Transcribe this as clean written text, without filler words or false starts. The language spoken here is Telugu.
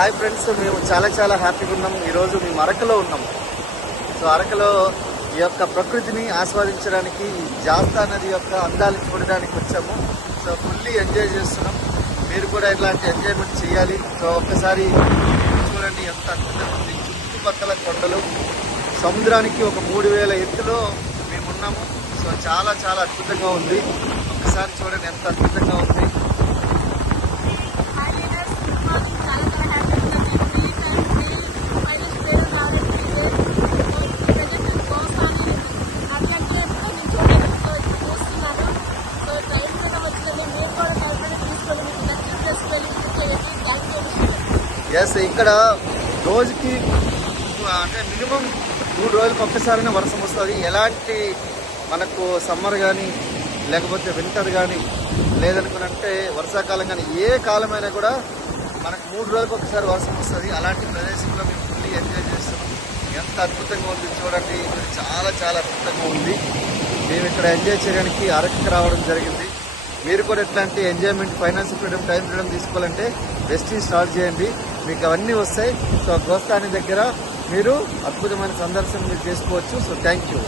హాయ్ ఫ్రెండ్స్, మేము చాలా హ్యాపీగా ఉన్నాం. ఈరోజు మేము అరకులో ఉన్నాం. సో అరకులో ఈ యొక్క ప్రకృతిని ఆస్వాదించడానికి, ఈ జాస్తా నది యొక్క అందాలు చూడడానికి వచ్చాము. సో ఫుల్లీ ఎంజాయ్ చేస్తున్నాం. మీరు కూడా ఇట్లాంటి ఎంజాయ్మెంట్ చేయాలి. సో ఒక్కసారి చూడండి ఎంత అద్భుతంగా ఉంది. చుట్టుపక్కల కొండలు, సముద్రానికి ఒక 3000 ఎత్తులో మేము ఉన్నాము. సో చాలా అద్భుతంగా ఉంది. ఒక్కసారి చూడండి ఎంత అద్భుతంగా ఉంది. ఎస్, ఇక్కడ రోజుకి అంటే మినిమం 3 రోజులకు ఒక్కసారైనా వర్షం వస్తుంది. ఎలాంటి మనకు సమ్మర్ కానీ, లేకపోతే వింటర్ కానీ, లేదనుకునంటే వర్షాకాలం కానీ, ఏ కాలమైనా కూడా మనకు 3 రోజులకు ఒకసారి వర్షం వస్తుంది. అలాంటి ప్రదేశంలో మేము ఫుల్లీ ఎంజాయ్ చేస్తున్నాం. ఎంత అద్భుతంగా ఉంది చూడండి. చాలా అద్భుతంగా ఉంది. మేము ఇక్కడ ఎంజాయ్ చేయడానికి అరకుకి రావడం జరిగింది. మీరు కూడా ఇట్లాంటి enjoyment, financial freedom, time freedom తీసుకోవాలంటే వెస్టింగ్ స్టార్ట్ చేయండి. మీకు అవన్నీ వస్తాయి. సో గోస్తాని దగ్గర మీరు అద్భుతమైన సందర్శన మీరు చేసుకోవచ్చు. So thank you.